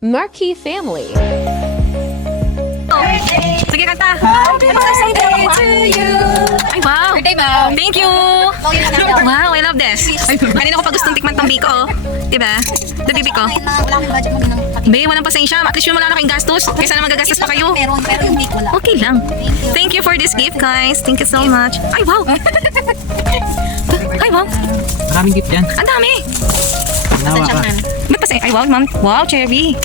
Marquee Family. Sige, kanta. Happy birthday to you. Ay, wow. Birthday, ma'am. Thank you. Wow, I love this. Kanina ko pa gustong tikman tong biko. Diba? The bibi ko. Wala akong budget mo din ng pati. Be, walang pasensya. At least yung wala na kayong gastos. Kaysa na magagastos pa kayo. Pero yung week wala. Okay lang. Thank you for this gift, guys. Thank you so much. Ay, wow. Ay, wow. Maraming gift yan. Ang dami. Nawa ka. Ba't pa ay, wow, ma'am. Wow, cherry.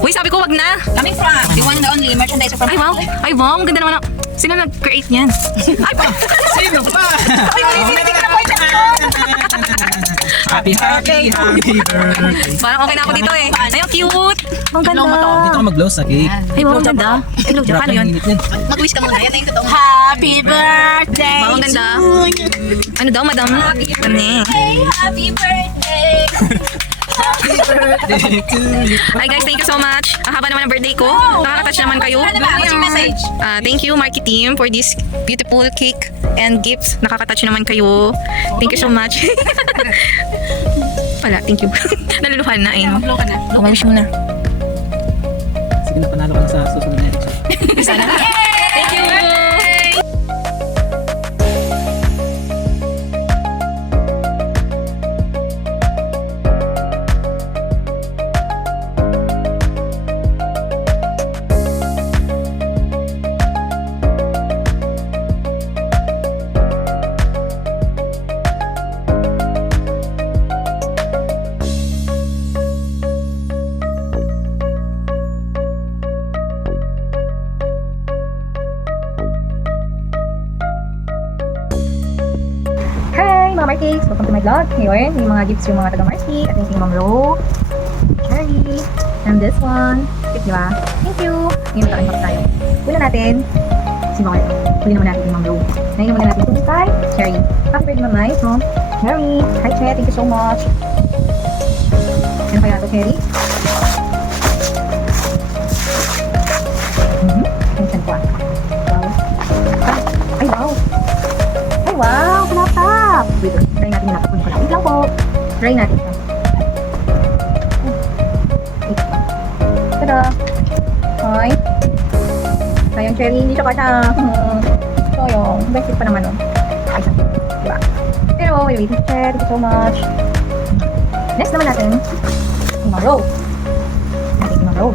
Uy, sabi ko wag na. Coming from the one and only merchandise from Ay, wow. Ay, wow. Ang ganda naman. Sino nag-create niyan? Ay, pa. Sino pa? Happy birthday. Parang okay na ako dito eh. Ay, ang cute. Ang ganda. Dito ka mag-glow sa cake. Ay, wow, ang ganda. Ay, look, paano yun? Mag-wish ka muna. Yan na yung totoong happy birthday. Wow, ang ganda. Ano daw, madam? Kani. Happy birthday. Happy birthday to you. Hi guys, thank you so much. Ang haba naman ng birthday ko. Nakaka-touch naman kayo. Ano ba? What's your message? Thank you, Marquee team, for this beautiful cake and gifts. Nakaka-touch naman kayo. Thank you so much. Wala, thank you. Naluluhan na eh. Mag-blow ka na. Lumawish muna. Sige na, panalo ka na sa susunod na election. Sana. Thank you. Hi mga Marquees! Welcome to my vlog. Ngayon, yung mga gifts yung mga taga-Marquee. At yung Ma'am Ro, Cherry, and this one. Cute, di ba? Thank you! Ngayon, naka-unbox tayo. Una natin, si Ma'am Ro. Huli naman natin yung Ma'am Ro. Ngayon naman natin tubig kay Cherry. Happy birthday, Ma'am Nice, no? Cherry! Hi, Cherry! Thank you so much! Ano kaya ito, Cherry? Pinsan ko ah. Wow. Ay, wow! Ay, wow! Laptop! Wait, try natin yung laptop. Wait lang po. Try natin ito. Tada! Hi! Sayang, Cherry. Hindi siya kasha. Sayang. Best pa naman, oh. Ay, sa diba? Pero, wait, Cherry. Thank you so much. Next naman natin, yung mga row. Natin yung mga row.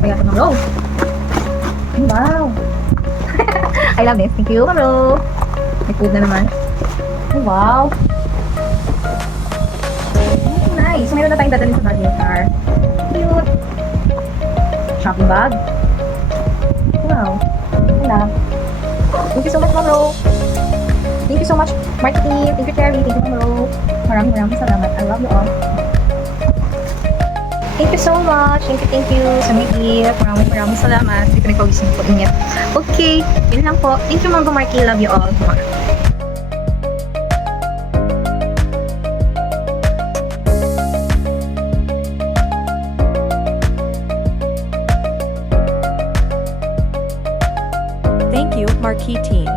Kaya ito, Ma'am Ro. Wow! I love this. Thank you, Ma'am Ro. May food na naman. Wow! Nice! Mayroon na tayong dadalhin sa bag car. Cute! Shopping bag. Wow! Wala. Thank you so much, Ma'am Ro. Thank you so much, Marquee. Thank you, Cherry. Thank you, Ma'am Ro. Maraming salamat. I love you all. Thank you so much. Thank you sa may gift. Maraming salamat. Hindi ko nagpawis po ingat. Okay. Yun lang po. Thank you, Ma'am Marquee. Love you all. Thank you, Marquee Team.